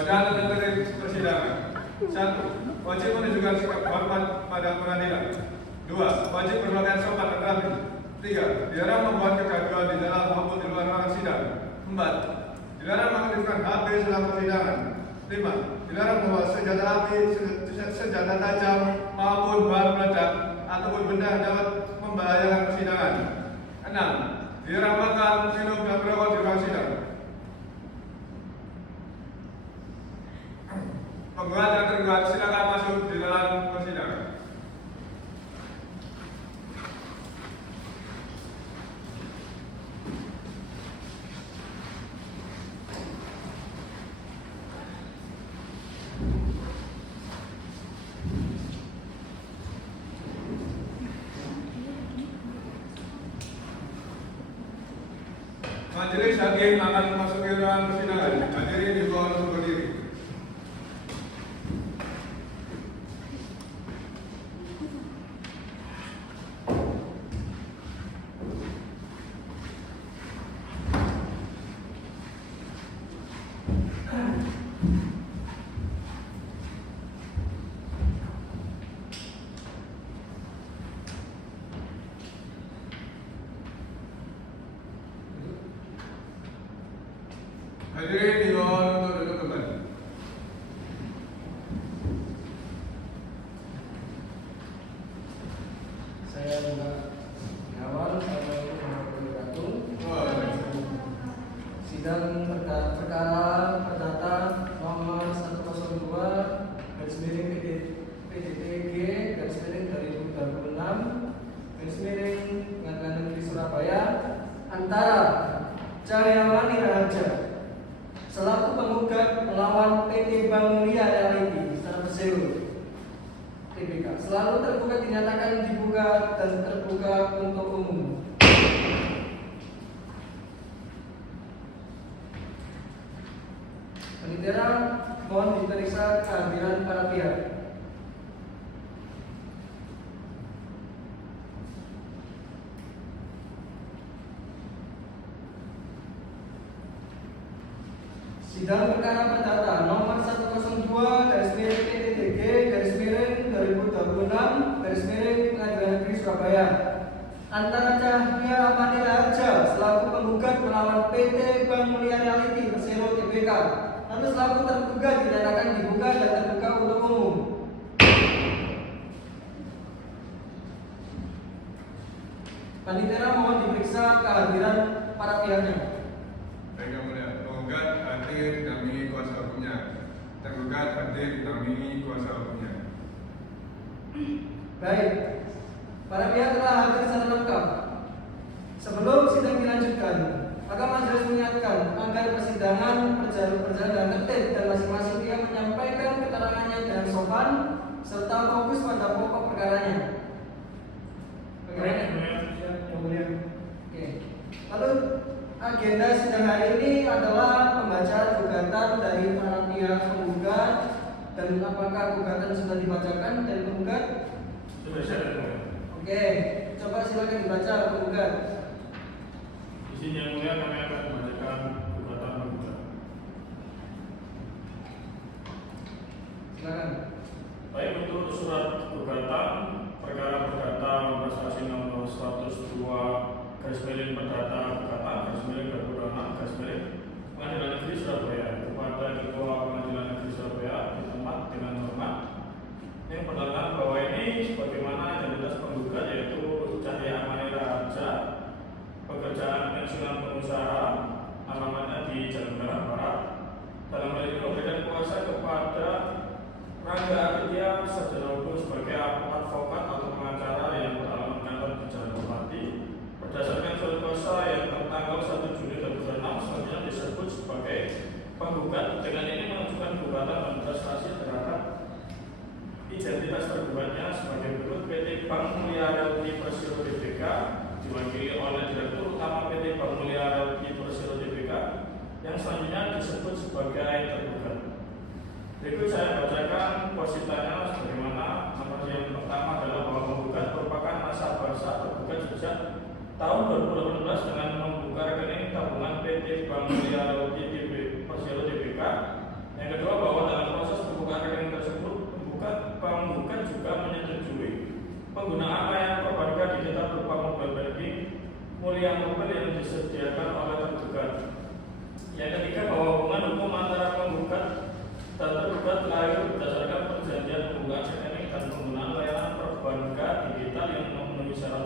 Bacaan dan materi persidangan. 1. Wajib menunjukkan sikap hormat pada pengadilan. 2. Wajib berpakaian sopan dan rapi. 3. Dilarang membuat kegaduhan di dalam maupun di luar ruangan sidang. 4. Dilarang mengaktifkan HP selama persidangan. 5. Dilarang membawa senjata api, senjata tajam maupun bahan peledak ataupun benda yang dapat membahayakan persidangan. 6. Dilarang makan, minum, dan merokok di ruang sidang. Penggugat dan tergugat silakan masuk di dalam persidangan. Majelis hakim akan memasuki ruangan persidangan. Hadirin dimohon untuk berdiri. Hadirin dimohon untuk duduk kembali. Saya juga awal Assalamualaikum warahmatullahi wabarakatuh. Sidang perkara perdata nomor 102 garis miring PDTG garis miring 2026 garis miring Pengadilan Negeri Surabaya antara Cahyamani Raharja selaku penggugat melawan PT Bank Mulia Reality secara persero TBK selalu terbuka dinyatakan dibuka dan terbuka untuk umum. Penitera mohon diperiksa kehadiran para pihak. Sidang perkara perdata nomor 102 garis miring PTTG garis miring 2026 garis miring Pengadilan Negeri Surabaya antara Cahyamani Raharja selaku penggugat melawan PT Bank Mulia Reality Persero TBK lalu selaku tergugat dinyatakan dibuka dan terbuka untuk umum. Panitera mohon diperiksa kehadiran para pihaknya. Baik, yang mulia. Penggugat hadir didampingi kuasa hukumnya. Tergugat hadir didampingi kuasa hukumnya. Baik, para pihak telah hadir secara lengkap. Sebelum sidang dilanjutkan, maka majelis mengingatkan agar persidangan berjalan dengan tertib dan masing-masing pihak menyampaikan keterangannya dengan sopan serta fokus pada pokok perkaranya. Bagaimana? Oke. Lalu agenda sidang hari ini adalah pembacaan gugatan dari para pihak penggugat dan apakah gugatan sudah dibacakan dari penggugat? Sudah. Oke, coba silakan dibaca penggugat. Izin yang mulia kami akan membacakan gugatan penggugat. Silakan. Baik, untuk surat gugatan perkara perdata nomor nomor 102 garis miring perdata gugatan garis miring 2026 garis miring Pengadilan Negeri Surabaya kepada Ketua Pengadilan Negeri Surabaya di tempat dengan hormat yang menerangkan bahwa ini sebagaimana identitas penggugat yaitu Cahyamani Raharja, pekerjaan pensiunan pengusaha, alamatnya di Jalan Merah Barat. Dalam hal ini memberikan kuasa kepada Rangga Aditya Sarjana Hukum sebagai advokat atau pengacara yang beralamat kantor di Jalan Bupati berdasarkan surat kuasa yang tertanggal 1 Juni 2006 selanjutnya disebut sebagai penggugat. Dengan ini mengajukan gugatan dan prestasi terhadap identitas tergugatnya sebagai berikut: PT Bank Mulia Realty Persero TBK diwakili oleh Direktur Utama PT Bank Mulia Realty Persero TBK yang selanjutnya disebut sebagai tergugat. Berikut saya bacakan positanya sebagaimana. Nomor yang pertama adalah bahwa penggugat merupakan nasabah tergugat sejak tahun 2018 dengan membuka rekening tabungan PT Bank Mulia Realty Persero TBK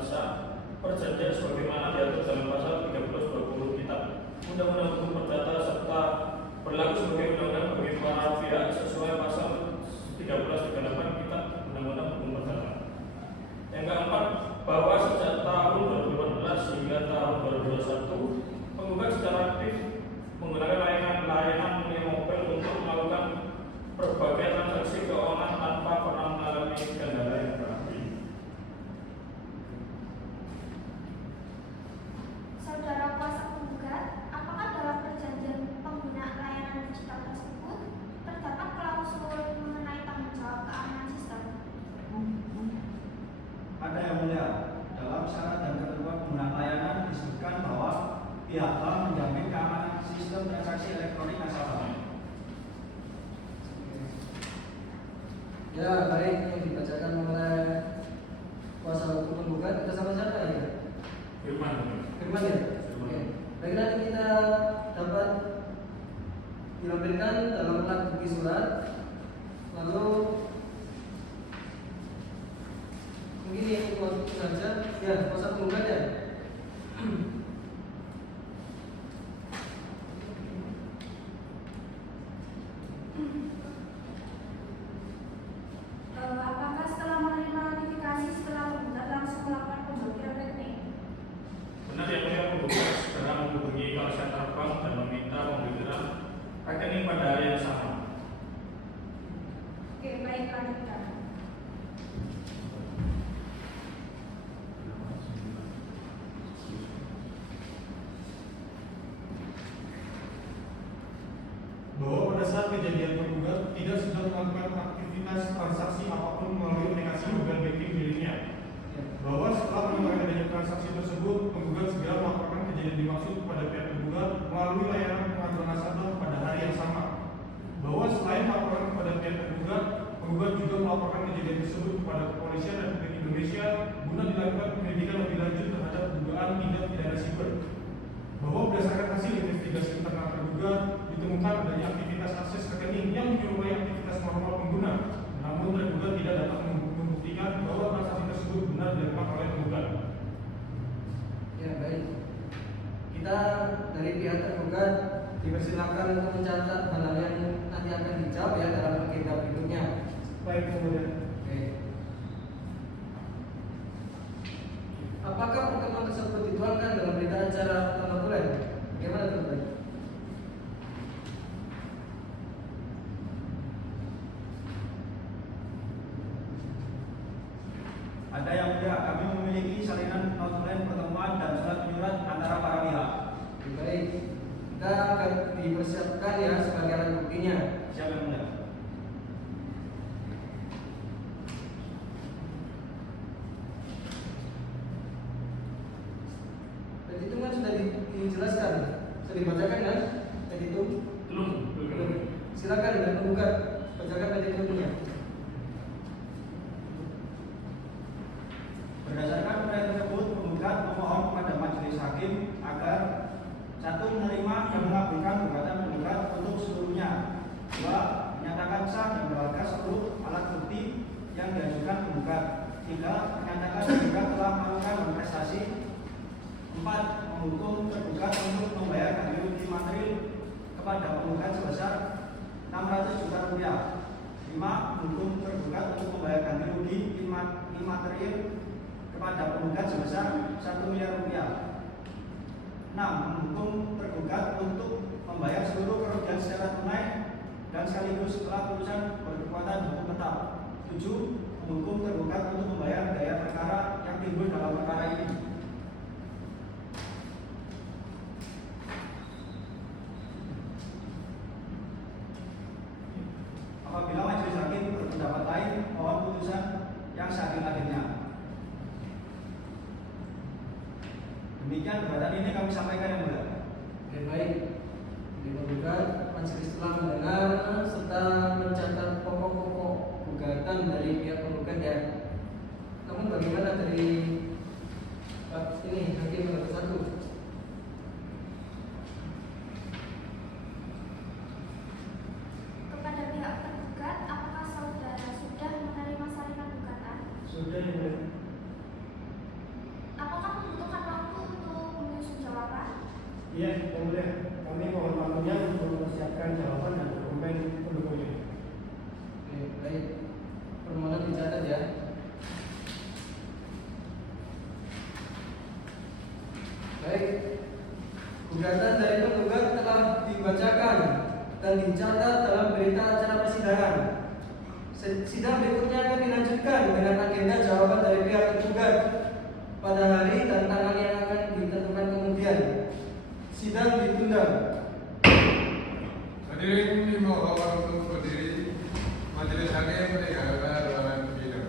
sah perjanjian sebagaimana diatur dalam pasal 1320 Kitab Undang-Undang Hukum Perdata serta berlaku sebagai undang-undang bagi para pihak sesuai pasal 1338 Kitab Undang-Undang Hukum Perdata. Yang keempat, bahwa sejak tahun 2014 hingga tahun 2021 penggugat secara aktif menggunakan layanan Moneymobil untuk melakukan berbagai transaksi keuangan tanpa pernah mengalami kendala yang berarti. Saudara kuasa penggugat, apakah dalam perjanjian pengguna layanan digital tersebut terdapat klausul mengenai tanggung jawab keamanan sistem? Ada yang mulia, dalam syarat dan ketentuan penggunaan layanan disebutkan bahwa pihak bank menjamin keamanan sistem transaksi elektronik nasabah. Ya, baik, yang dibacakan oleh kuasa hukum penggugat kita sama siapa ya? Firman. Firman ya? Oke. Baik, nanti kita dapat ditampilkan dalam alat bukti surat. Lalu mungkin yang itu saja. Ya, kuasa penggugat ya. Apakah setelah menerima notifikasi setelah penggugat langsung melakukan pemblokiran rekening? Benar yang mulia, penggugat segera menghubungi call center bank dan meminta pemblokiran rekening pada hari yang sama. Oke, baik, lanjutkan. Bahwa pada saat kejadian penggugat tidak sedang melakukan aktivitas transaksi apapun melalui aplikasi mobile banking miliknya. Bahwa setelah menemukan adanya transaksi tersebut, penggugat segera melaporkan kejadian dimaksud kepada pihak tergugat melalui layanan pengaduan nasabah pada hari yang sama. Bahwa selain melaporkan kepada pihak tergugat, penggugat juga melaporkan kejadian tersebut kepada kepolisian Republik Indonesia guna dilakukan penyelidikan lebih lanjut terhadap dugaan tindak pidana siber. Bahwa berdasarkan hasil investigasi internal tergugat ditemukan adanya aktivitas akses rekening yang menyerupai aktivitas normal pengguna, namun tergugat tidak dapat membuktikan bahwa transaksi tersebut benar dilakukan oleh tergugat. Ya, baik. Kita dari pihak tergugat dipersilakan untuk mencatat hal-hal yang nanti akan dijawab ya dalam agenda berikutnya. Baik, kemudian. Oke. Apakah pertemuan tersebut dituangkan dalam berita acara pertama bulan? Bagaimana teman-teman? Ada yang mulia, kami memiliki salinan notulen pertemuan dan surat menyurat antara para pihak. Baik, kita akan dipersiapkan ya sebagai alat buktinya. Siapa yang mulia? Petitum kan sudah dijelaskan, sudah dibacakan kan? Petitum? Belum. Silakan dan penggugat bacakan petitumnya. Berdasarkan uraian tersebut, penggugat memohon kepada majelis hakim agar 1. Menerima dan mengabulkan gugatan penggugat untuk seluruhnya. 2. Menyatakan sah dan berharga seluruh alat bukti yang diajukan penggugat. 3. Menyatakan penggugat telah melakukan prestasi. 4. Menghukum tergugat untuk membayar ganti rugi material kepada penggugat sebesar 600 juta rupiah. 5. Menghukum tergugat untuk membayar ganti rugi imaterial kepada penggugat sebesar 1 miliar rupiah. 6. Menghukum tergugat untuk membayar seluruh kerugian secara tunai dan sekaligus setelah putusan berkekuatan hukum tetap. 7. Menghukum tergugat untuk membayar biaya perkara yang timbul dalam perkara ini. Apabila majelis hakim berpendapat lain, mohon putusan yang seadil-adilnya. Demikian gugatan ini kami sampaikan yang mulia. Oke, baik. Penggugat majelis telah mendengar serta mencatat pokok-pokok gugatan dari pihak penggugat ya. Namun bagaimana dari ini hakim nomor 1? Kepada pihak tergugat, apakah saudara sudah menerima salinan gugatan? Sudah ya mulia. Iya, yang mulia. Kami mohon waktunya untuk mempersiapkan jawaban dan dokumen pendukungnya. Oke, baik. Permohonan dicatat ya. Baik. Gugatan dari penggugat telah dibacakan dan dicatat dalam berita acara persidangan. Sidang berikutnya akan dilanjutkan dengan agenda jawaban dari pihak tergugat pada hari dan tanggal yang akan ditentukan kemudian. Sidang ditunda. Hadirin dimohon untuk berdiri. Majelis hakim meninggalkan ruangan sidang.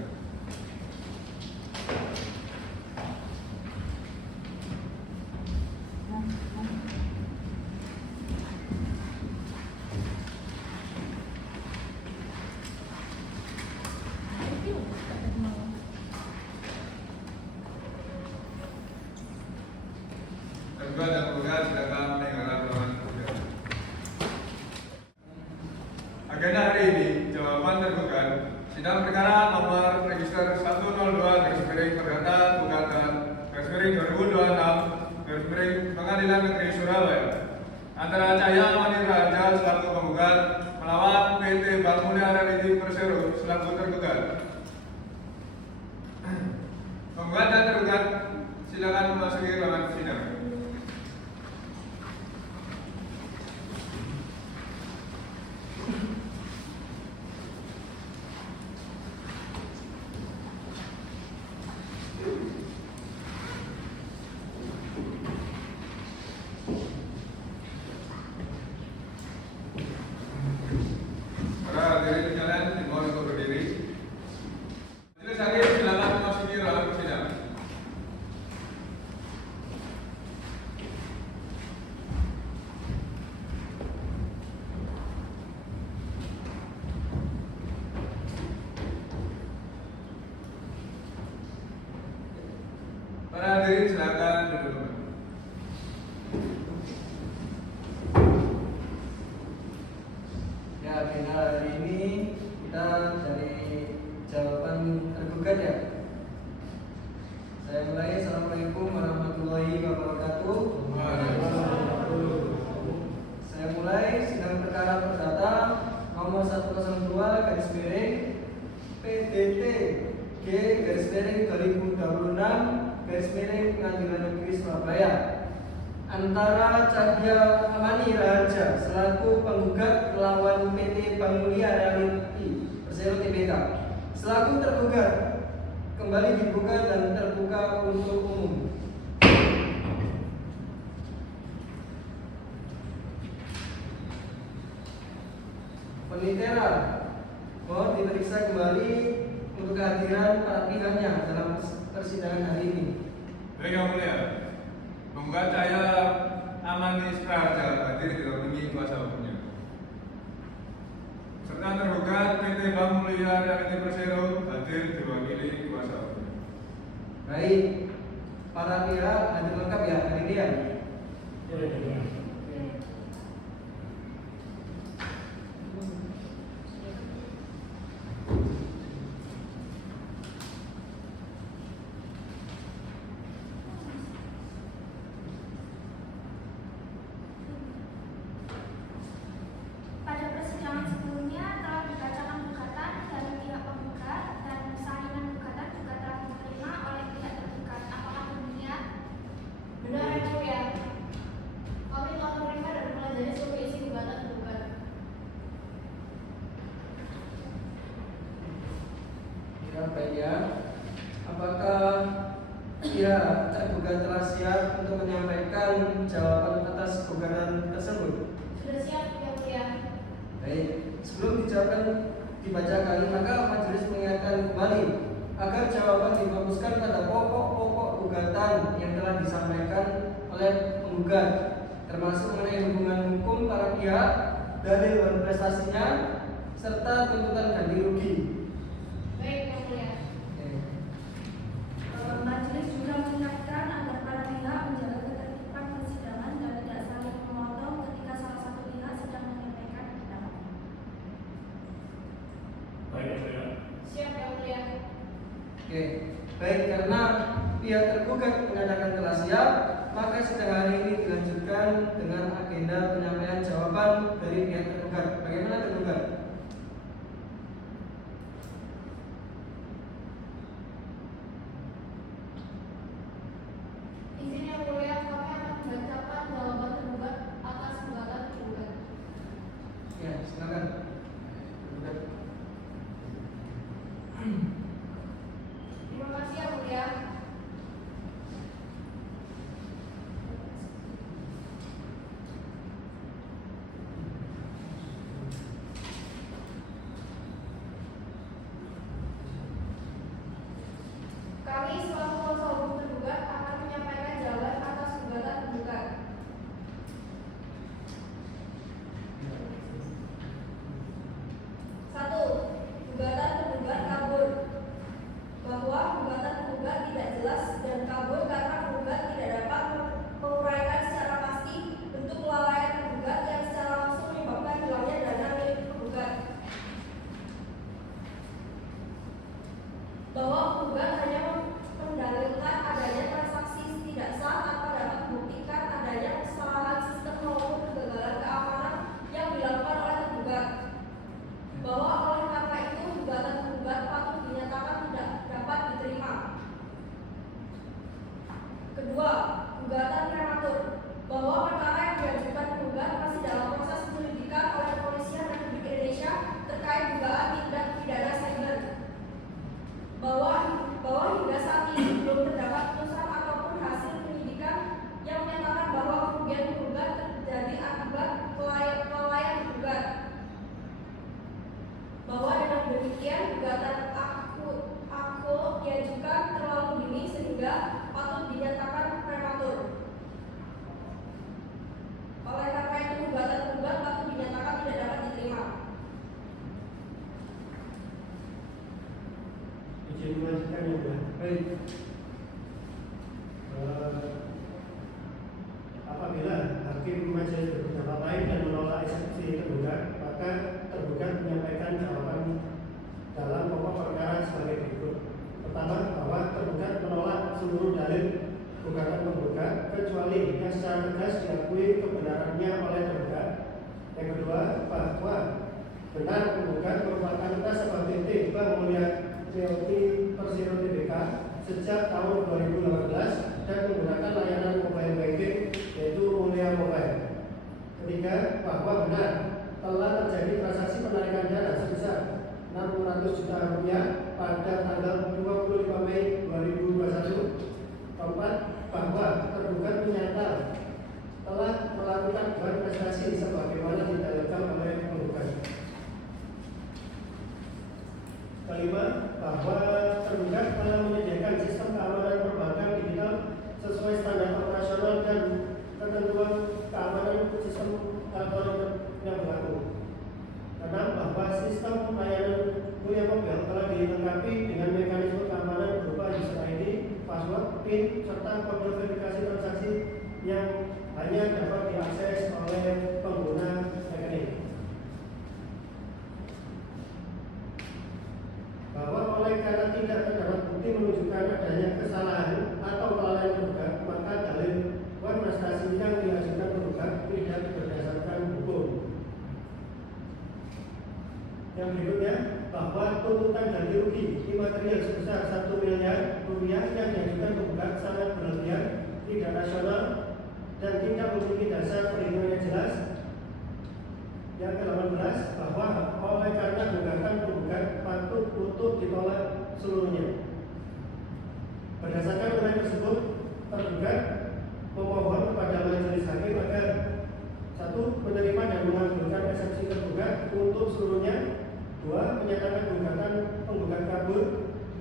Tergugat dan penggugat silakan meninggalkan ruangan sidang. Agenda hari ini, jawaban tergugat, sidang perkara nomor register 102 perdata gugatan /2026 Pengadilan Negeri Surabaya antara Cahya Mani Raja selaku penggugat melawan PT Bank Mulia Realty Persero selaku tergugat. Penggugat dan tergugat silakan memasuki ruangan sidang. Para hadirin sekalian dimohon untuk berdiri. Majelis hakim silakan memasuki ruangan sidang. Para hadirin silakan duduk. Ya, agenda hari ini kita dari jawaban tergugat ya. Saya mulai. Assalamualaikum warahmatullahi wabarakatuh. Saya mulai sidang perkara perdata nomor 102 garis miring PDT G garis miring 2026 garis miring Pengadilan Negeri Surabaya antara Cahya Amani Raharja selaku penggugat melawan PT Bank Mulia Realty Persero Tbk selaku tergugat kembali dibuka dan terbuka untuk umum. Penitera mohon diperiksa kembali untuk kehadiran para pihaknya dalam persidangan hari ini. Baik yang mulia, penggugat Cahya Amani Raharja hadir didampingi kuasa hukumnya. Serta tergugat PT Bank Mulia Realty Persero hadir diwakili kuasa hukumnya. Baik, para pihak hadir lengkap ya hari ini ya. Pada persidangan sebelumnya telah dibacakan gugatan dari pihak penggugat dan salinan gugatan juga telah diterima oleh pihak tergugat. Apakah demikian? Benar yang mulia. Kami telah menerima dan mempelajari seluruh isi gugatan tergugat. Ya, baik ya. Apakah pihak tergugat telah siap untuk menyampaikan jawaban atas gugatan tersebut? Sudah siap yang mulia. Baik, sebelum dibacakan, maka majelis mengingatkan kembali agar jawaban difokuskan pada pokok-pokok gugatan yang telah disampaikan oleh penggugat, termasuk mengenai hubungan hukum para pihak, dalil dan prestasinya, serta tuntutan ganti rugi. Baik yang mulia. Majelis juga mengingatkan agar para pihak menjaga ketertiban persidangan dan tidak saling memotong ketika salah satu pihak sedang menyampaikan pendapat. Baik yang mulia. Siap yang mulia. Oke, baik, karena pihak tergugat mengatakan telah siap, maka sidang hari ini dilanjutkan dengan agenda penyampaian jawaban dari pihak tergugat. Bagaimana tergugat? Izin yang mulia, kami akan membacakan jawaban tergugat atas gugatan tergugat. Ya, silakan. Tergugat. Terima kasih yang mulia. Kami selaku kuasa hukum tergugat akan menyampaikan jawaban atas gugatan tergugat. Satu, gugatan tergugat kabur. Bahwa gugatan tergugat tidak jelas dan kabur karena tergugat tidak dapat menguraikan secara pasti bentuk kelalaian tergugat yang secara langsung menyebabkan hilangnya dana milik tergugat. Bahwa tergugat hanya mendalilkan adanya transaksi tidak sah tanpa dapat membuktikan adanya kesalahan sistem maupun kegagalan keamanan yang dilakukan oleh tergugat. Bahwa oleh karena itu gugatan tergugat patut dinyatakan tidak dapat diterima. Kedua, gugatan prematur. Bahwa perkara yang diajukan tergugat masih dalam proses penyelidikan oleh Kepolisian Republik Indonesia terkait dugaan tindak pidana cyber. Bahwa hingga saat ini belum terdapat putusan ataupun hasil penyidikan yang menyatakan bahwa kerugian tergugat terjadi akibat kelalaian tergugat. Bahwa dengan demikian gugatan aku diajukan terlalu dini sehingga patut dinyatakan prematur. Oleh karena itu gugatan tergugat patut dinyatakan tidak dapat diterima. Izin melanjutkan ya, Bu. Baik. Apabila hakim majelis berpendapat lain dan menolak eksepsi tergugat, maka tergugat menyampaikan jawaban dalam pokok perkara sebagai berikut. Pertama, bahwa tergugat menolak seluruh dalil gugatan penggugat kecuali yang secara tegas diakui kebenarannya oleh tergugat. Yang kedua, bahwa benar penggugat merupakan nasabah PT Bank Mulia BOT Persero Tbk sejak tahun 2018 dan menggunakan layanan mobile banking yaitu Mulia Mobile. Ketiga, bahwa benar telah terjadi transaksi penarikan dana sebesar 600 juta rupiah pada tanggal 25 Mei 2021. Keempat, bahwa tergugat menyangkal telah melakukan dua prestasi sebagaimana didalilkan oleh penggugat. Kelima, bahwa tergugat telah menyediakan sistem keamanan perbankan digital sesuai standar operasional dan ketentuan keamanan sistem elektronik yang berlaku. Enam, bahwa sistem layanan Mulia Mobile telah dilengkapi dengan mekanisme keamanan berupa user ID, password, PIN, serta kode verifikasi transaksi yang hanya dapat diakses oleh pengguna rekening. Bahwa oleh karena tidak terdapat bukti menunjukkan adanya kesalahan atau kelalaian tergugat, maka dalil prestasi yang diajukan tergugat tidak berdasarkan hukum. Yang berikutnya, bahwa tuntutan ganti rugi imaterial sebesar 1 miliar rupiah yang diajukan tergugat sangat berlebihan, tidak rasional, dan tidak memiliki dasar perhitungan yang jelas. Yang ke-18, bahwa oleh karena gugatan tergugat patut untuk ditolak seluruhnya. Berdasarkan nilai tersebut, tergugat memohon kepada majelis hakim agar 1. Menerima dan mengabulkan eksepsi tergugat untuk seluruhnya. 2. Menyatakan gugatan penggugat kabur.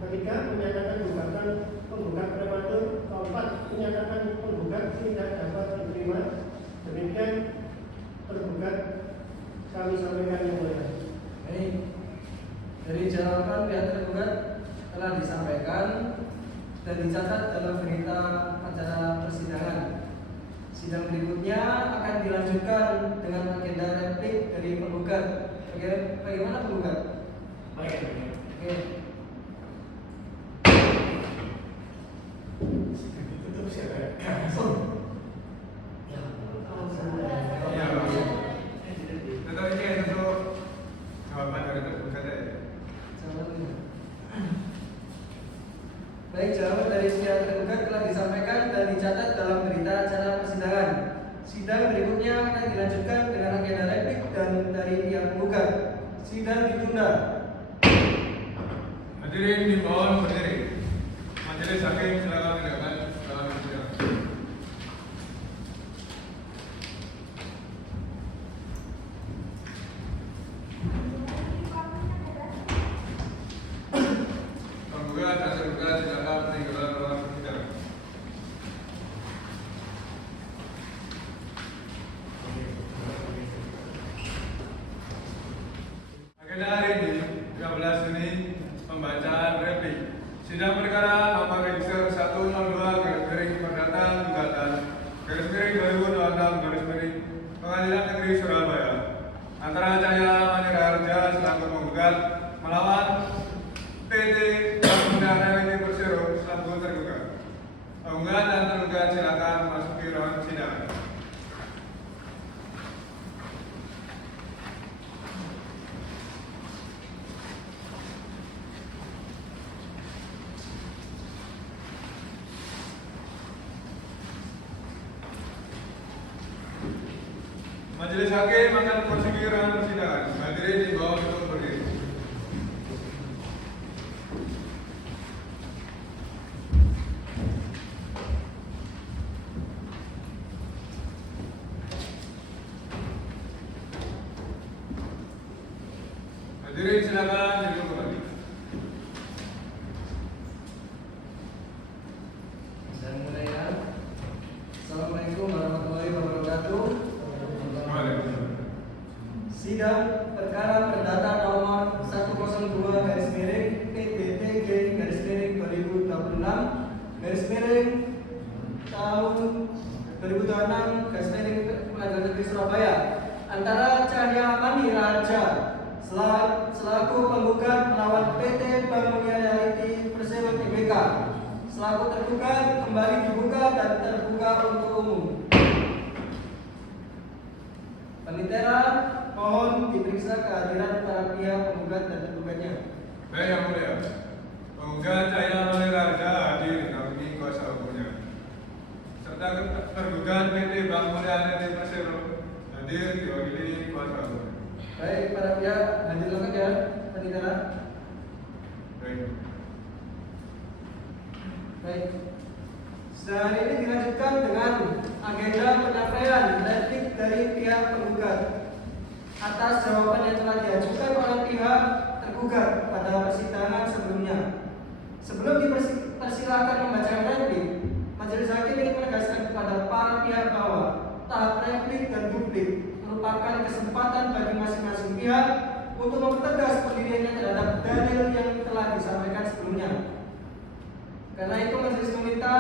3. Menyatakan gugatan penggugat prematur. 4. Menyatakan penggugat tidak dapat diterima. Demikian tergugat kami sampaikan yang mulia. Baik. Dari jawaban pihak tergugat telah disampaikan dan dicatat dalam berita acara persidangan. Sidang berikutnya akan dilanjutkan dengan agenda replik dari penggugat. Bagaimana penggugat? Baik. Oke. Ditutup siapa ya? Baik, jawaban dari pihak tergugat telah disampaikan dan dicatat dalam berita acara persidangan. Sidang berikutnya akan dilanjutkan dengan agenda replik dan dari pihak penggugat. Sidang ditunda. Hadirin dimohon berdiri. Majelis hakim silakan menegakkan dalam persidangan. Penggugat dan tergugat silakan meninggalkan ruangan persidangan. Agenda hari ini 13 Juni pembacaan replik. Sidang perkara nomor register 102 Perdata Gugatan /2026 Pengadilan Negeri Surabaya antara Cahya Manira Harja selaku penggugat melawan PT Bangunan Reality Persero selaku tergugat. Penggugat dan tergugat silakan memasuki ruang sidang. Majelis hakim akan memasuki ruangan persidangan. Hadirin di bawah untuk berdiri. Hadirin silakan duduk kembali. Saya mulai ya. Assalamualaikum warahmatullahi wabarakatuh. Sidang perkara perdata nomor 102/PTTG/2026 tahun 2026 Pengadilan Negeri Surabaya antara Cahya Manira Harja selaku penggugat melawan PT Bangunan Reality Persero Tbk selaku tergugat kembali dibuka dan terbuka untuk umum. Panitera, mohon diperiksa kehadiran para pihak penggugat dan tergugatnya. Baik yang mulia, penggugat Cahya Manira Harja hadir didampingi kuasa hukumnya, serta tergugat PT Bangunan Reality Persero hadir diwakili kuasa hukum. Baik, para pihak hadir lengkap ya, Panitera. Baik. Baik. Sidang hari ini dilanjutkan dengan agenda penyampaian replik dari pihak penggugat atas jawaban yang telah diajukan oleh pihak tergugat pada persidangan sebelumnya. Sebelum dipersilakan membacakan replik, majelis hakim ingin menegaskan kepada para pihak bahwa tahap replik dan duplik merupakan kesempatan bagi masing-masing pihak untuk mempertegas pendiriannya terhadap dalil yang telah disampaikan sebelumnya. Karena itu majelis meminta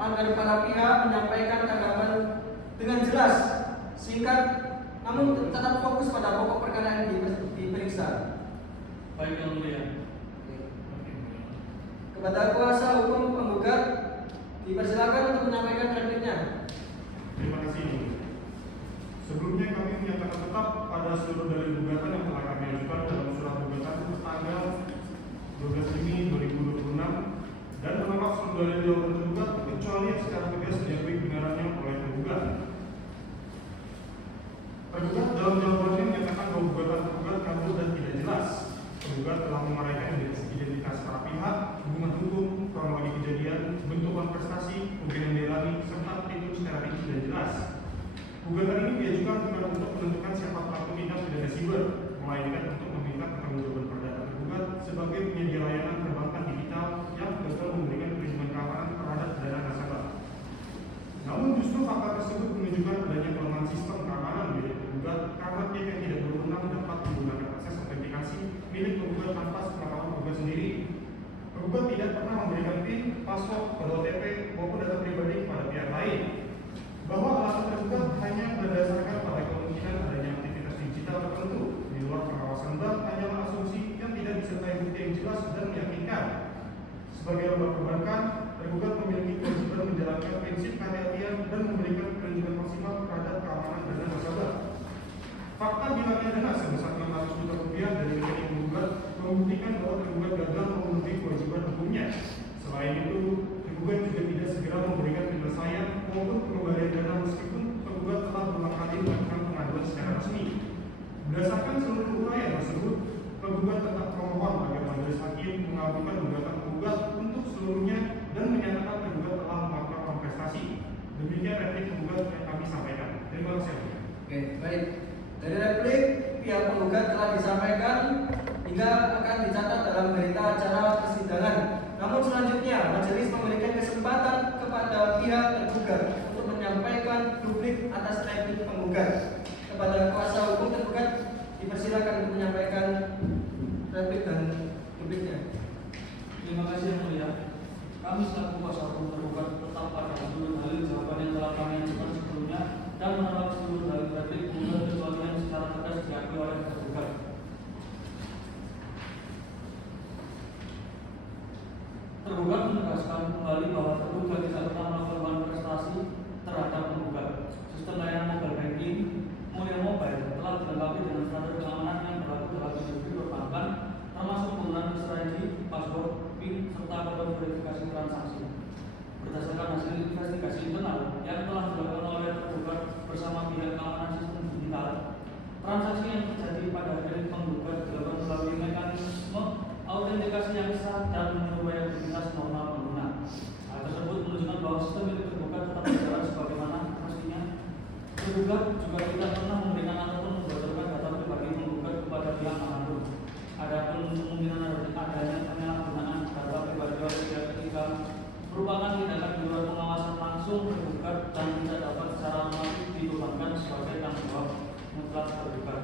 agar para pihak menyampaikan tanggapan dengan jelas, singkat, namun tetap fokus pada pokok perkara yang diperiksa. Baik yang mulia. Kepada kuasa hukum penggugat, dipersilakan untuk menyampaikan repliknya. Terima kasih. Sebelumnya kami menyatakan tetap pada seluruh dalil gugatan yang telah kami ajukan dalam surat gugatan tanggal 12 Juni 2026 dan menolak seluruh dalil jawaban tergugat kecuali yang secara tegas diakui kebenarannya oleh tergugat. Tergugat dalam jawabannya menyatakan bahwa gugatan tergugat kabur dan tidak jelas. Tergugat telah menguraikan identitas para pihak, hubungan hukum, kronologi kejadian, bentuk prestasi, kemudian dialami, serta petitum secara rinci dan jelas. Gugatan ini diajukan bukan untuk menentukan siapa pelaku tindak pidana siber, melainkan untuk meminta pertanggungjawaban perdata tergugat sebagai penyedia layanan perbankan digital yang gagal memberikan perlindungan keamanan terhadap dana nasabah. Namun justru fakta tersebut menunjukkan adanya kelemahan sistem keamanan milik tergugat karena pihak yang tidak berwenang dapat menggunakan akses autentikasi milik tergugat tanpa sepengetahuan tergugat sendiri. Tergugat tidak pernah memberikan PIN, password, kode OTP maupun data pribadi kepada pihak lain. Bahwa alasan tergugat hanya berdasarkan pada kemungkinan adanya aktivitas digital tertentu di luar pengawasan bank hanyalah asumsi yang tidak disertai bukti yang jelas dan meyakinkan. Sebagai lembaga perbankan, tergugat memiliki kewajiban menjalankan prinsip kehati-hatian dan memberikan perlindungan maksimal terhadap keamanan dana nasabah. Fakta hilangnya dana sebesar 600 juta rupiah dari rekening tergugat membuktikan bahwa tergugat gagal memenuhi kewajiban hukumnya. Selain Selain itu, tergugat juga tidak segera memberikan penyelesaian maupun pengembalian dana meskipun tergugat telah berulang kali melakukan pengaduan secara resmi. Berdasarkan seluruh upaya tersebut, tergugat tetap termohon agar majelis hakim mengabulkan gugatan tergugat untuk seluruhnya dan menyatakan tergugat telah melakukan prestasi. Demikian replik tergugat yang kami sampaikan. Terima kasih. Oke, baik. Dari replik pihak penggugat telah disampaikan hingga akan dicatat dalam berita acara persidangan. Namun selanjutnya majelis memberikan kesempatan kepada pihak tergugat untuk menyampaikan duplik atas replik penggugat. Kepada kuasa hukum tergugat dipersilakan untuk menyampaikan replik dan dupliknya. Terima kasih yang mulia. Kami selaku kuasa hukum tergugat tetap pada seluruh dalil jawaban yang telah kami ajukan sebelumnya dan menolak seluruh dalil replik penggugat kecuali yang secara tegas diakui oleh tergugat. Tergugat menegaskan kembali bahwa tergugat tidak pernah melakukan prestasi terhadap penggugat. Sistem layanan mobile banking Mulia Mobile telah dilengkapi dengan standar keamanan yang berlaku dalam industri perbankan, termasuk penggunaan SRID, password, PIN, serta kode verifikasi transaksi. Berdasarkan hasil investigasi internal yang telah dilakukan oleh tergugat bersama pihak keamanan sistem digital, transaksi yang terjadi pada milik penggugat dilakukan melalui mekanisme autentikasi yang sah dan menyerupai aktivitas normal pengguna. Hal tersebut menunjukkan bahwa sistem milik tergugat tetap berjalan sebagaimana mestinya. Tergugat juga tidak pernah memberikan ataupun membocorkan data pribadi penggugat kepada pihak manapun. Adapun kemungkinan adanya penyalahgunaan data pribadi oleh pihak ketiga merupakan tindakan di luar pengawasan langsung tergugat dan tidak dapat secara normatif dibebankan sebagai tanggung jawab mutlak tergugat.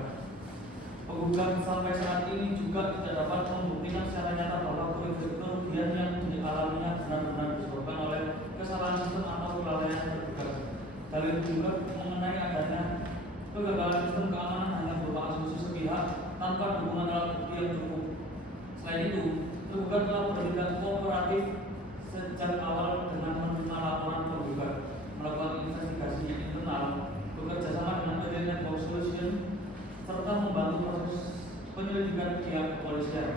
Penggugat sampai saat ini juga tidak dapat membuktikan secara nyata bahwa kerugian yang dialaminya benar-benar disebabkan oleh kesalahan sistem atau kelalaian tergugat. Dalil penggugat mengenai adanya kegagalan sistem keamanan hanya berupa asumsi sepihak tanpa dukungan alat bukti yang cukup. Selain itu, tergugat telah bertindak kooperatif sejak awal dengan menerima laporan penggugat, melakukan investigasi internal, bekerja sama dengan PT Network Solution, serta membantu proses penyelidikan pihak kepolisian.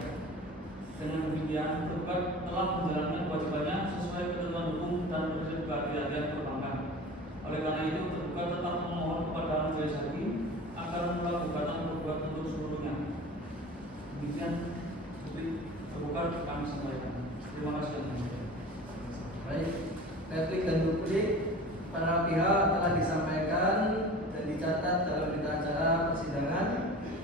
Dengan demikian, tergugat telah menjalankan kewajibannya sesuai ketentuan hukum dan prinsip kehati-hatian perbankan. Oleh karena itu, tergugat tetap memohon kepada majelis hakim agar membuat gugatan tergugat untuk seluruhnya. Demikian tergugat kami sampaikan. Terima kasih. Baik, replik dan duplik para pihak telah disampaikan dan dicatat dalam berita acara persidangan.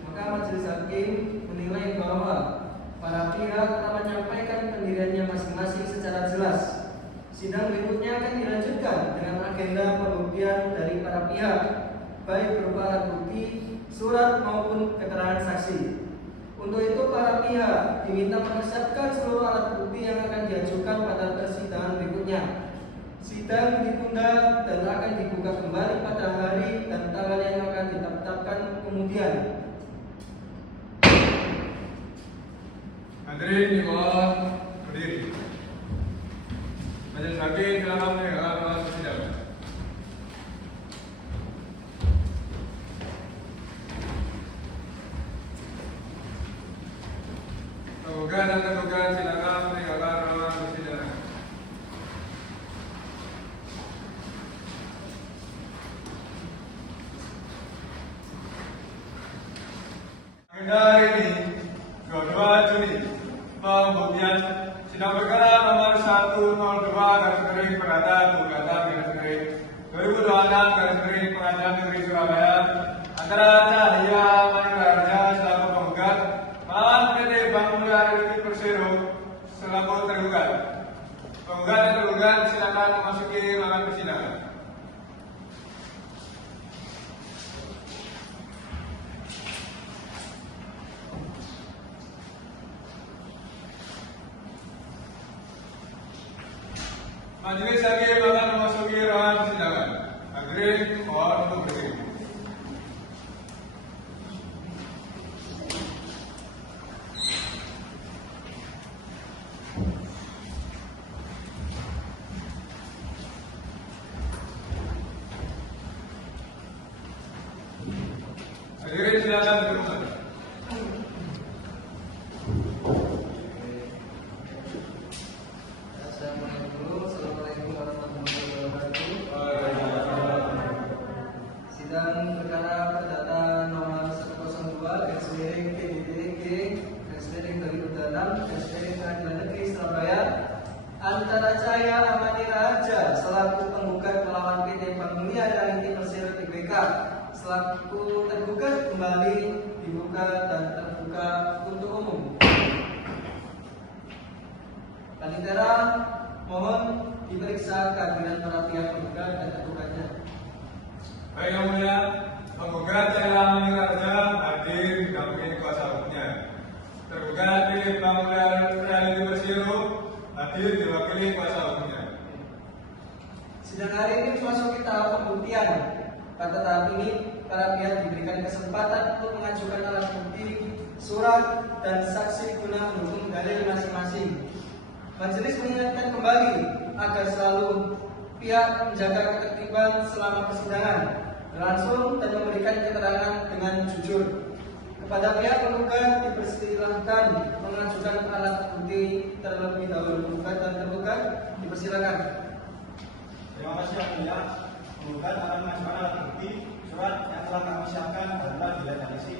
Maka majelis hakim menilai bahwa para pihak telah menyampaikan pendiriannya masing-masing secara jelas. Sidang berikutnya akan dilanjutkan dengan agenda pembuktian dari para pihak, baik berupa alat bukti, surat maupun keterangan saksi. Untuk itu para pihak diminta mempersiapkan seluruh alat bukti yang akan diajukan pada persidangan berikutnya. Sidang ditunda dan akan dibuka kembali pada hari dan tanggal yang akan ditetapkan kemudian. Hadirin dimohon berdiri. Majelis hakim silakan mendengarkan proses persidangan. Tergugat dan tergugat silakan mendengarkan proses persidangan. Agenda hari ini 22 Juni pembuktian sidang perkara nomor 102/Perdata Gugatan 2026/Pengadilan Negeri Surabaya antara Cahya Manurharja selaku penggugat melawan PT Bank Mulia Republik Persero selaku tergugat. Penggugat dan tergugat silakan memasuki ruangan persidangan. Majelis hakim akan memasuki ruangan persidangan. Hadirin mohon untuk berdiri. Hadirin silakan duduk. Pengadilan Negeri Surabaya antara Cahya Amani Raja selaku penggugat melawan PT Bank Mulia Realty Persero Tbk selaku tergugat kembali dibuka dan terbuka untuk umum. Panitera mohon diperiksa kehadiran para pihak penggugat dan tergugatnya. Baik yang mulia, penggugat Cahya Amani Raja hadir didampingi kuasa hukumnya. Tergugat PT Bank Mulia Realty Persero hadir diwakili kuasa hukumnya. Sidang hari ini memasuki tahap pembuktian. Pada tahap ini, para pihak diberikan kesempatan untuk mengajukan alat bukti, surat, dan saksi guna mendukung dalil masing-masing. Majelis mengingatkan kembali agar selalu pihak menjaga ketertiban selama persidangan, berlangsung dan memberikan keterangan dengan jujur. Kepada pihak penggugat dipersilahkan mengajukan alat bukti terlebih dahulu. Penggugat dan tergugat dipersilakan. Terima kasih yang mulia. Penggugat akan mengajukan alat bukti surat yang telah kami siapkan dan telah diredaksi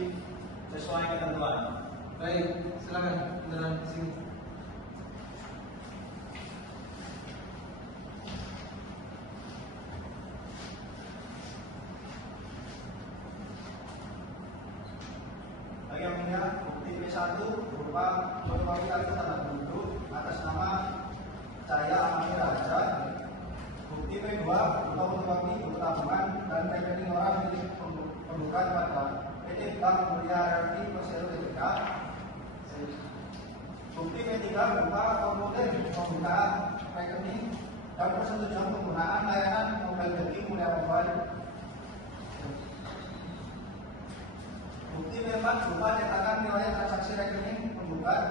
sesuai ketentuan. Baik, silakan. Beneran sini. Bagi yang mulia, bukti P1 berupa fotokopi kartu tanda penduduk atas nama Cahya Amani Raja. Bukti P2 berupa fotokopi buku tabungan dan rekening orang milik penggugat pada PT Bank Mulia Realty Persero Tbk. Bukti P3 berupa formulir pembukaan rekening dan persetujuan penggunaan layanan mobile banking Mulia Mobile. Bukti P4 berupa cetakan riwayat transaksi rekening penggugat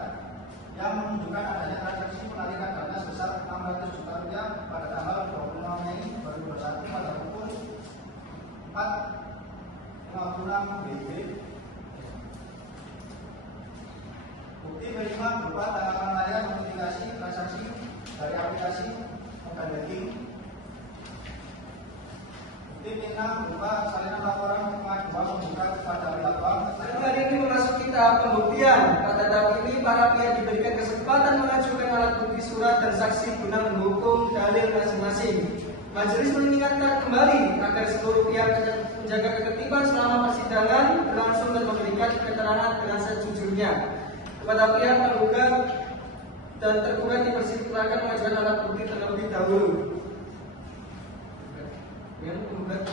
yang menunjukkan adanya transaksi penarikan dana sebesar 600 juta rupiah pada tanggal 25 Mei 2021 pada pukul 4.56 WIB. Bukti P5 berupa tanggapan layar notifikasi transaksi dari aplikasi mobile banking. Bukti P6 berupa salinan laporan pengaduan penggugat pada pihak bank. Hari ini memasuki tahap pembuktian. Pada tahap ini para pihak diberikan kesempatan mengajukan alat bukti surat dan saksi guna mendukung dalil masing-masing. Majelis mengingatkan kembali agar seluruh pihak menjaga ketertiban selama persidangan berlangsung dan memberikan keterangan dengan sejujurnya. Kepada pihak penggugat dan tergugat dipersilakan mengajukan alat bukti terlebih dahulu. Yang penggugat.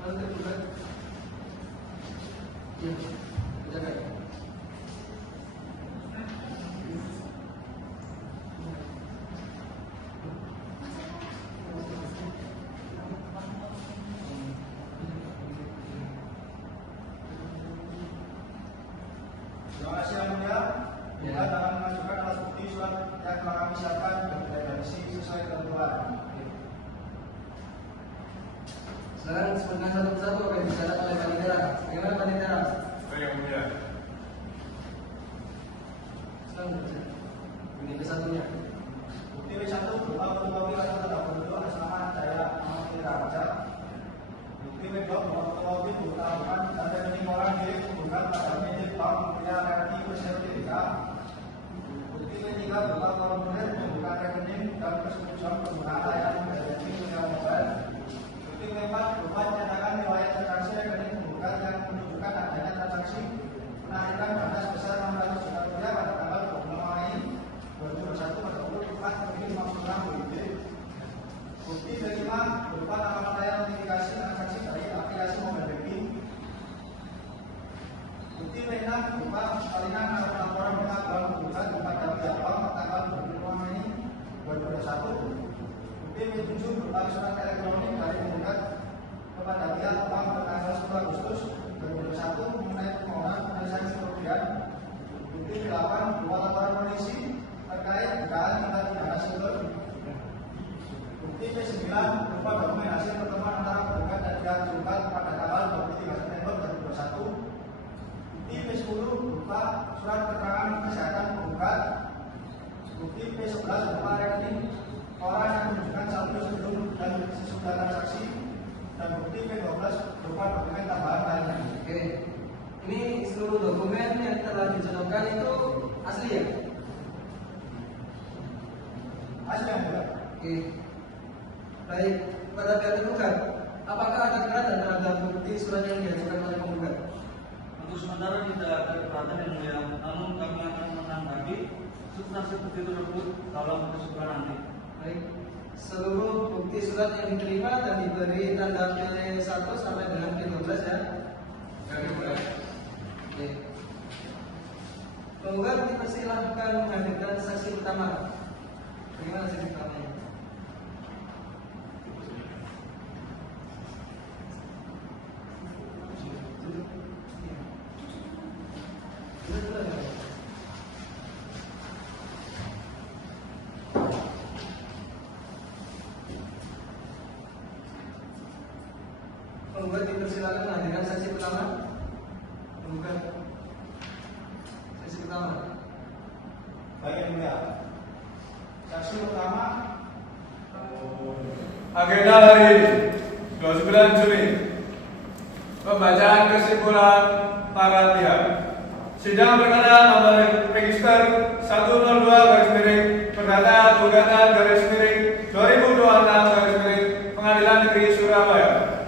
Tergugat. Ya, jaga. Terima kasih yang mulia. Penggugat akan mengajukan alat bukti surat yang telah kami siapkan dan diredaksi sesuai ketentuan. Sekarang sebutkan satu persatu apa yang dicatat oleh Panitera. Bagaimana Panitera? Baik yang mulia. Sekarang ini kesatunya. Bukti P1 berupa fotokopi kartu tanda penduduk atas nama Cahya Amani Raja. Bukti P2 berupa fotokopi buku tabungan dan rekening orang milik penggugat pada PT Bank Mulia Realty Persero Tbk. Bukti P3 berupa formulir pembukaan rekening dan persetujuan penggunaan layanan mobile banking Mulia Mobile. Bukti P4 berupa cetakan riwayat transaksi rekening penggugat yang menunjukkan adanya transaksi penarikan dana sebesar 600 juta rupiah pada tanggal 25 Mei 2021 pada pukul 4.56 WIB. Bukti P5 berupa tanggapan layar notifikasi transaksi dari aplikasi mobile banking. Bukti P6 berupa salinan laporan pengaduan penggugat kepada pihak bank tanggal 25 Mei 2021. Bukti P7 berupa surat elektronik dari penggugat kepada pihak bank pada tanggal 10 Agustus 2021 mengenai permohonan penyelesaian kerugian. Bukti P8 berupa laporan polisi terkait dugaan tindak pidana siber. Bukti P9 berupa dokumen hasil pertemuan antara penggugat dan pihak tergugat pada tanggal 23 September 2021. Bukti P10 berupa surat keterangan kesehatan penggugat. Bukti P11 berupa rekening orang yang menunjukkan saldo sebelum dan sesudah dan bukti P12 berupa dokumen tambahan lainnya. Oke. Ini seluruh dokumen yang telah dicantumkan itu asli ya? Asli yang mulia. Oke. Baik, pada pihak tergugat, apakah ada keberatan terhadap bukti surat yang diajukan oleh penggugat? Untuk sementara tidak ada keberatan yang mulia, namun kami akan menanggapi substansi bukti tersebut dalam persidangan nanti. Baik. Seluruh bukti surat yang diterima dan diberi tanda P1 sampai dengan P12 ya. Oke. Penggugat dipersilahkan menghadirkan saksi utama. Bagaimana saksi utamanya? Penggugat dipersilakan menghadirkan saksi pertama. Penggugat saksi pertama. Baik yang mulia. Saksi pertama Agenda hari ini 29 Juni. Pembacaan kesimpulan para pihak. Sidang perkara nomor register 102 Perdata Gugatan _2026 Pengadilan Negeri Surabaya.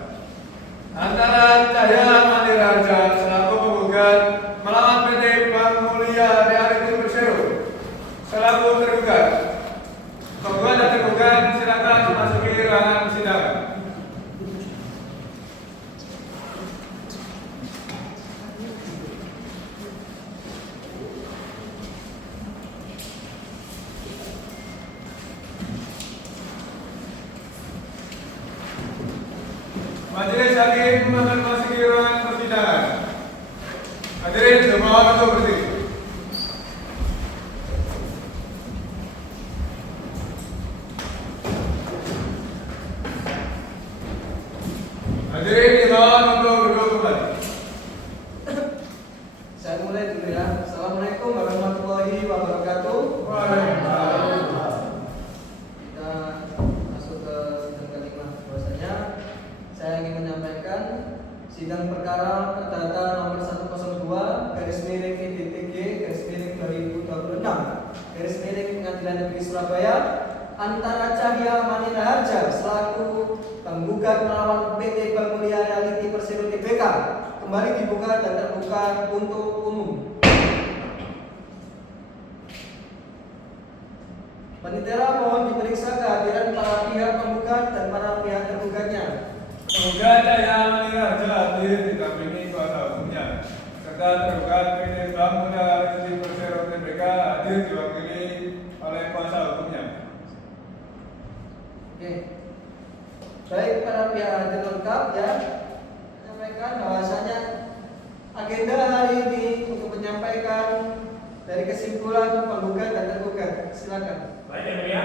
Antara Cahya Manirarja selaku penggugat melawan PT Bank Mulia Reality Persero selaku tergugat. Penggugat dan tergugat silakan memasuki ruangan persidangan. Majelis Hakim memasuki ruangan persidangan. Hadirin dimohon untuk berdiri. Hadirin dimohon untuk duduk kembali. Saya mulai dulu ya. Assalamualaikum warahmatullahi wabarakatuh. Waalaikumsalam. Kita masuk ke sidang kelima. Bahwasanya saya ingin menyampaikan sidang perkara perdata nomor 102/EDTG/2026 Pengadilan Negeri Surabaya antara Cahya Manirarja selaku penggugat melawan PT Bank Mulia Reality Persero Tbk kembali dibuka dan terbuka untuk umum. Penitera mohon diperiksa kehadiran para pihak penggugat dan para pihak tergugatnya. Penggugat Cahya Manirarja hadir didampingi kuasa hukumnya, serta tergugat PT Bank Mulia Reality Persero Tbk hadir diwakili oleh kuasa hukumnya. Oke. Baik, para pihak hadir lengkap ya. Menyampaikan bahwasanya agenda hari ini untuk menyampaikan dari kesimpulan penggugat dan tergugat. Silakan. Baik yang mulia,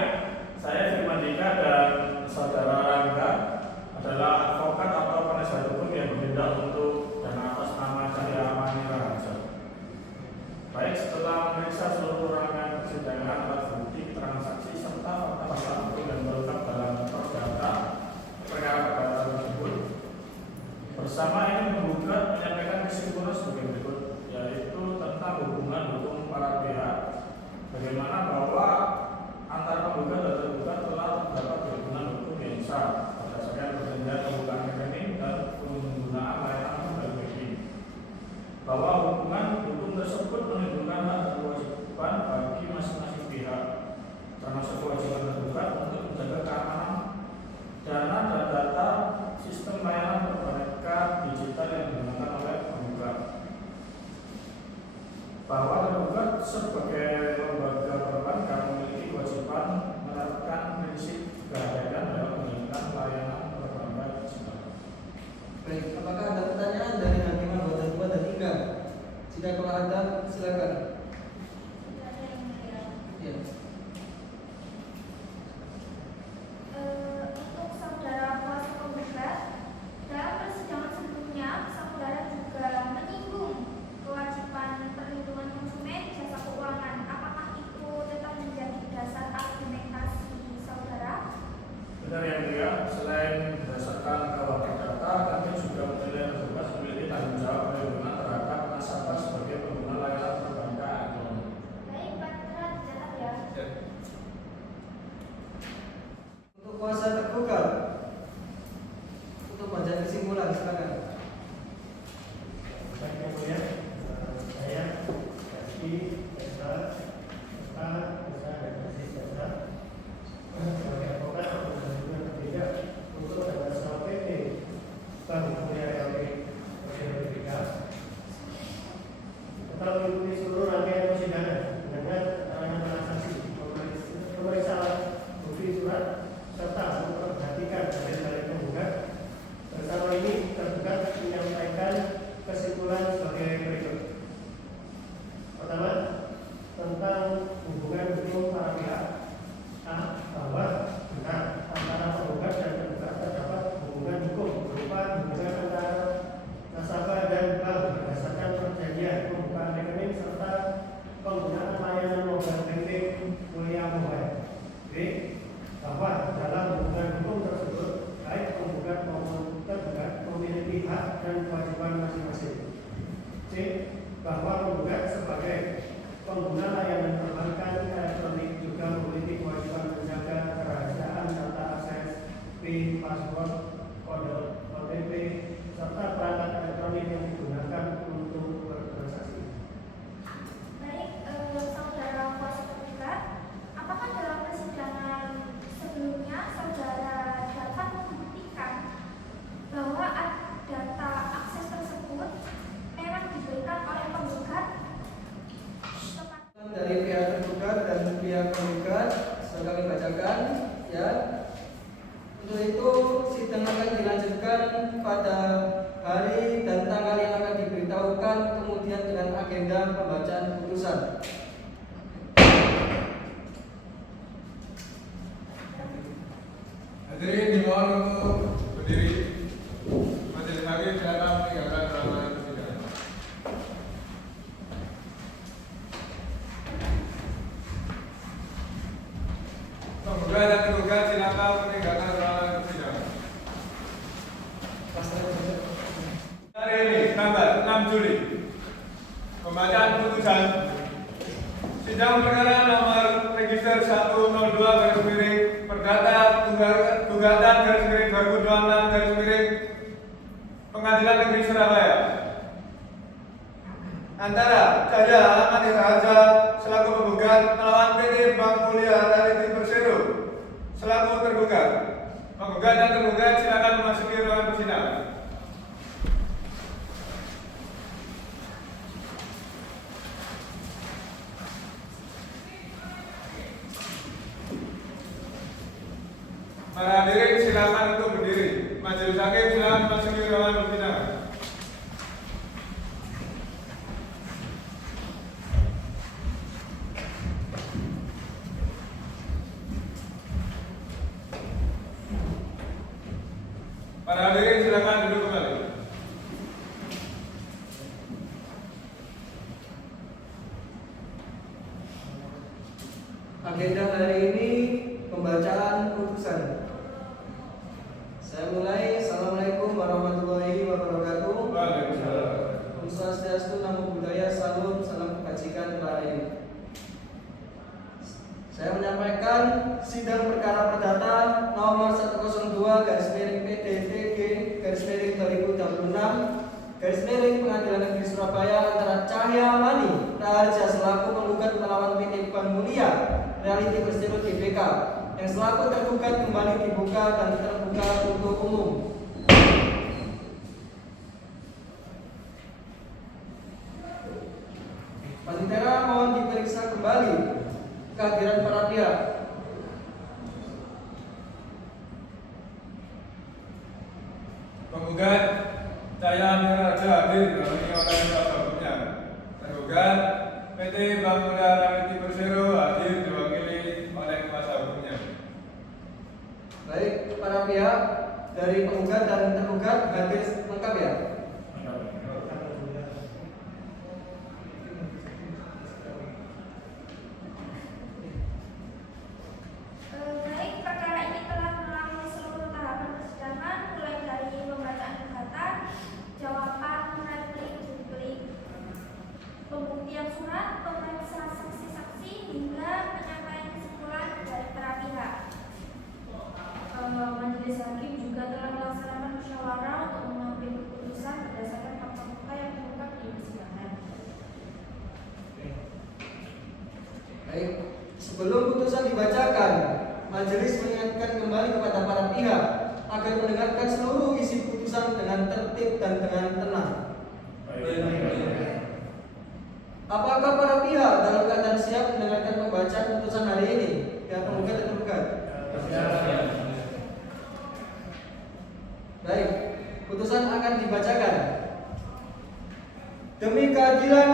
saya Firman Dika dan saudara Rangga adalah advokat atau penasihat hukum yang bertindak untuk dan atas nama Cahya Manirarja. Baik, setelah memeriksa seluruh rangkaian persidangan, alat bukti, keterangan saksi serta fakta-fakta hukum yang terungkap dalam perdata perkara perdata tersebut, bersama ini penggugat menyampaikan kesimpulan sebagai berikut, yaitu tentang hubungan hukum para pihak, bagaimana bahwa antara penggugat dan tergugat telah terdapat hubungan hukum yang sah berdasarkan perjanjian pembukaan rekening dan penggunaan layanan mobile banking, bahwa hubungan hukum tersebut menimbulkan hak dan kewajiban bagi masing-masing pihak, termasuk kewajiban tergugat untuk menjaga keamanan dana dan data sistem layanan perbankan digital yang digunakan oleh penggugat, bahwa tergugat sebagai lembaga perbankan memiliki kewajiban menerapkan prinsip kehadiran dalam menjalankan layanan perbankan digital. Baik, apakah ada pertanyaan dari hakim anggota 2 dan 3? Jika kalau ada, silakan. tidak ada yang mulia. Ya. Untuk saudara kuasa penggugat, dalam persidangan sebelumnya, saudara juga menyinggung kewajiban perlindungan konsumen jasa keuangan. Apakah itu tetap menjadi dasar argumentasi saudara? Benar yang mulia, selain berdasarkan kewajiban OTP serta perangkat elektronik yang digunakan untuk bertransaksi. Baik, saudara kuasa tergugat, apakah dalam persidangan sebelumnya saudara dapat membuktikan bahwa data akses tersebut memang diberikan oleh penggugat? Dari pihak tergugat dan pihak penggugat sudah kami bacakan, ya. Untuk itu sidang akan dilanjutkan pada hari dan tanggal yang akan diberitahukan, kemudian dengan agenda pembacaan putusan. Hadirin dimohon untuk berdiri. Majelis hakim silakan meninggalkan ruangan persidangan. Penggugat dan tergugat silakan meninggalkan ruangan persidangan. Hari ini tanggal 6 Juli pembacaan putusan sidang perkara nomor register 102 perdata gugatan /2026 Pengadilan Negeri Surabaya antara saya Ahmad Raja selaku penggugat melawan PT Bank Mulia Realty Persero selaku tergugat. Penggugat dan tergugat silakan memasuki ruangan persidangan. Para hadirin silakan untuk berdiri. Majelis hakim silakan memasuki ruangan persidangan. Para hadirin silakan duduk kembali. Agenda hari ini pembacaan putusan. Saya mulai. Assalamualaikum warahmatullahi wabarakatuh. Waalaikumsalam. Om Swastiastu, Namo Buddhaya, salam kebajikan terlahir. Saya menyampaikan sidang perkara perdata nomor 102/PDTG/2026 Pengadilan Negeri Surabaya antara Cahya Mani Raharja selaku penggugat melawan PT Bank Mulia Realty Persero Gbk yang selaku tergugat kembali dibuka dan terbuka untuk umum. Panitera mohon diperiksa kembali kehadiran para pihak. Penggugat Cahya Raja hadir didampingi oleh kuasa hukumnya. Tergugat PT Bank Mulia Realty Persero hadir diwakili oleh kuasa hukumnya. Baik, para pihak dari penggugat dan tergugat hadir lengkap ya. Baik, perkara ini telah melalui seluruh tahapan persidangan, mulai dari pembacaan gugatan, jawaban, replik, duplik, pembuktian surat, pemeriksaan saksi-saksi, hingga penyampaian kesimpulan dari para pihak. Majelis hakim juga telah melaksanakan musyawarah untuk mengambil keputusan berdasarkan fakta-fakta yang terungkap di persidangan. Baik, sebelum putusan dibacakan, majelis mengingatkan kembali kepada para pihak agar mendengarkan seluruh isi putusan dengan tertib dan dengan tenang. Apakah para pihak dalam keadaan siap mendengarkan pembacaan putusan hari ini? Pihak penggugat dan tergugat. Baik, putusan akan dibacakan. Demi keadilan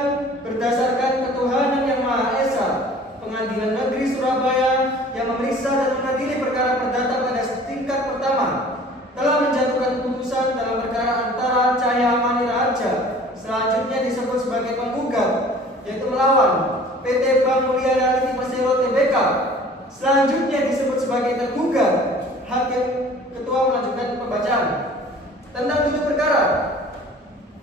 berdasarkan ketuhanan yang Maha Esa, Pengadilan Negeri Surabaya yang memeriksa dan mengadili perkara perdata pada tingkat pertama telah menjatuhkan putusan dalam perkara antara Cahya Mani Raharja, selanjutnya disebut sebagai penggugat, yaitu melawan PT Bank Mulia Realty Persero Tbk, selanjutnya disebut sebagai tergugat. Hakim Ketua melanjutkan pembacaan tentang duduk perkara.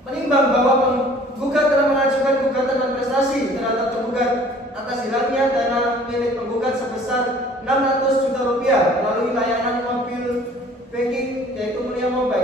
Menimbang bahwa penggugat telah mengajukan gugatan dan prestasi terhadap tergugat atas hilangnya dana milik penggugat sebesar 600 juta rupiah melalui layanan mobil banking yaitu Mulia Mobile.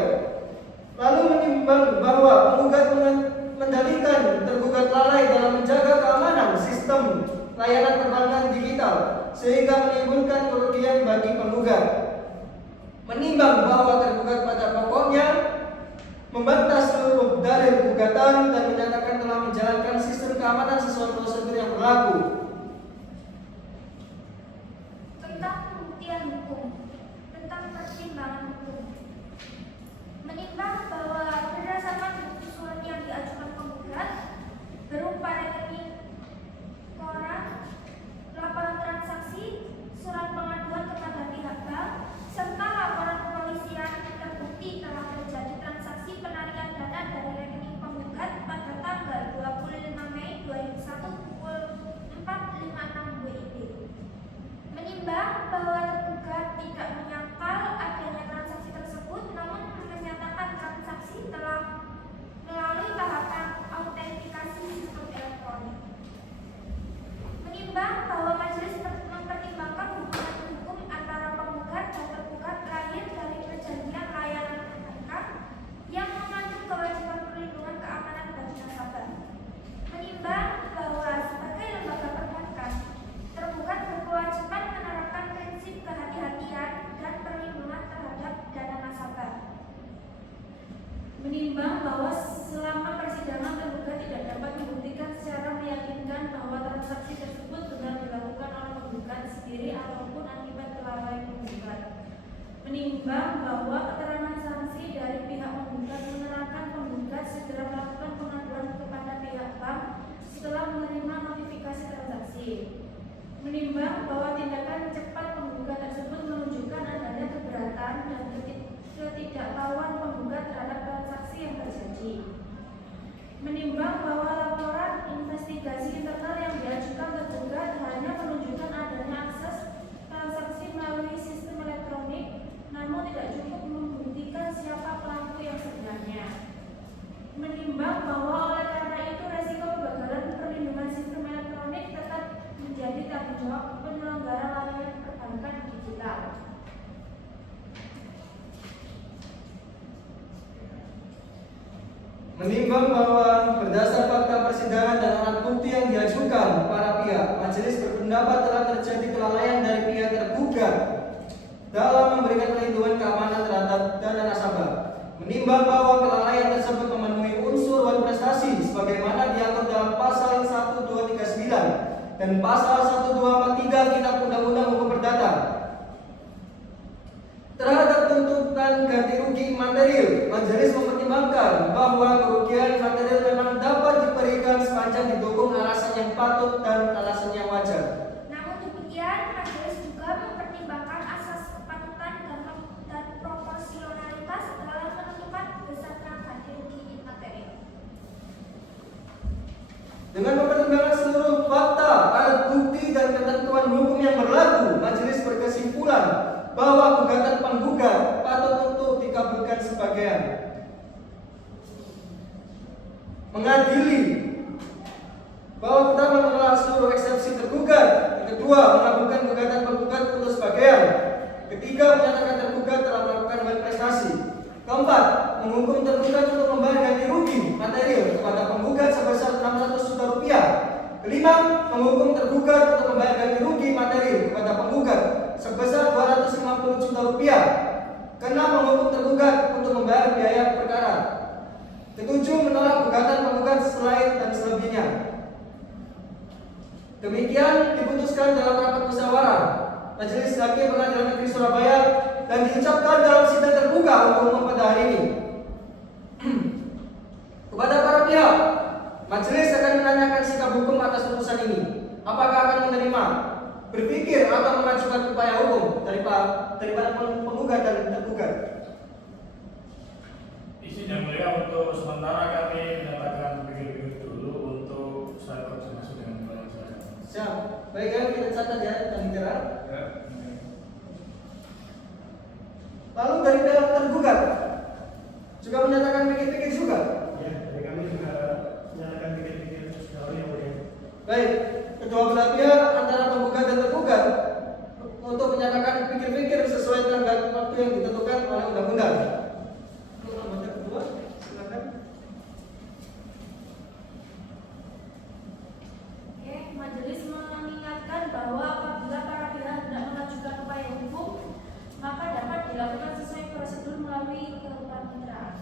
Menimbang bahwa selama persidangan tergugat tidak dapat membuktikan secara meyakinkan bahwa transaksi tersebut benar dilakukan oleh penggugat sendiri ataupun akibat kelalaian penggugat. Menimbang bahwa keterangan saksi dari pihak penggugat menerangkan penggugat segera melakukan pengaduan kepada pihak bank setelah menerima notifikasi transaksi. Menimbang bahwa tindakan cepat penggugat tersebut menunjukkan adanya keberatan dan ketidaktahuan penggugat terhadap transaksi yang terjadi. Menimbang bahwa laporan investigasi internal yang diajukan tergugat hanya menunjukkan adanya akses transaksi melalui sistem elektronik, namun tidak cukup membuktikan siapa pelaku yang sebenarnya. Menimbang bahwa oleh karena itu resiko kegagalan perlindungan sistem elektronik tetap menjadi tanggung jawab penyelenggara layanan perbankan digital. Menimbang bahwa berdasar fakta persidangan dan alat bukti yang diajukan para pihak, majelis berpendapat telah terjadi kelalaian dari pihak tergugat dalam memberikan perlindungan keamanan terhadap dana nasabah. Menimbang bahwa kelalaian tersebut memenuhi unsur wan prestasi sebagaimana diatur dalam pasal 1239 dan pasal 1243 Kitab Undang-Undang Hukum Perdata. Terhadap tuntutan ganti rugi material, majelis mempertimbangkan bahwa kerugian material memang dapat diberikan sepanjang didukung alasan yang patut dan alasan yang wajar. Namun demikian, majelis juga mempertimbangkan asas kepatutan dan proporsionalitas dalam menentukan berdasarkan ganti rugi material. Dengan mempertimbangkan seluruh fakta, alat bukti dan ketentuan hukum yang berlaku, majelis berkesimpulan bahwa gugatan penggugat patut untuk dikabulkan sebagian. Mengadili bahwa pertama menolak seluruh eksepsi tergugat, yang kedua mengabulkan gugatan penggugat untuk sebagian, ketiga menyatakan tergugat telah melakukan baik prestasi, keempat menghukum tergugat untuk membayar ganti rugi material kepada penggugat sebesar 600 juta rupiah, kelima menghukum tergugat untuk membayar ganti rugi material kepada penggugat sebesar 250 juta rupiah, keenam menghukum tergugat untuk membayar biaya perkara, ketujuh menolak gugatan penggugat selain dan selebihnya. Demikian diputuskan dalam rapat musyawarah Majelis Hakim Pengadilan Negeri Surabaya dan diucapkan dalam sidang terbuka untuk umum pada hari ini. Kepada para pihak, majelis akan menanyakan sikap hukum atas putusan ini. Apakah akan menerima, berpikir atau mengajukan upaya hukum daripada penggugat dan tergugat? Izin yang mulia, untuk sementara kami menyatakan pikir-pikir dulu untuk saya koordinasi dengan klien saya. Siap. Baik, ayo kita catat ya, dan diterang. Ya. Lalu dari pihak tergugat juga menyatakan pikir-pikir juga. Ya, dari kami juga menyatakan pikir-pikir sejauh yang mulia. Baik, kedua belah pihak antara penggugat dan tergugat untuk menyatakan pikir-pikir sesuai tenggat waktu yang ditentukan oleh undang-undang. Untuk anggota kedua, silakan. Oke, majelis mengingatkan bahwa apabila para pihak tidak mengajukan upaya hukum, maka dapat dilakukan sesuai prosedur melalui ketentuan mitra.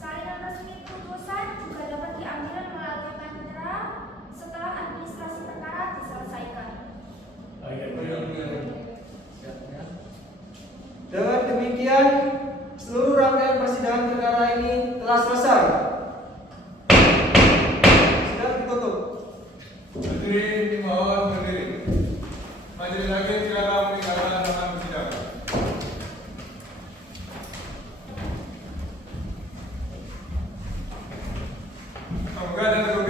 Salinan resmi putusan juga dapat diambil melalui panitera setelah administrasi perkara diselesaikan. Baik, yang mulia. Dengan demikian, seluruh rangkaian persidangan perkara ini telah selesai. Sidang ditutup. Berdiri, mohon berdiri. Majelis Hakim silakan meninggalkan ruangan persidangan. Penggugat dan tergugat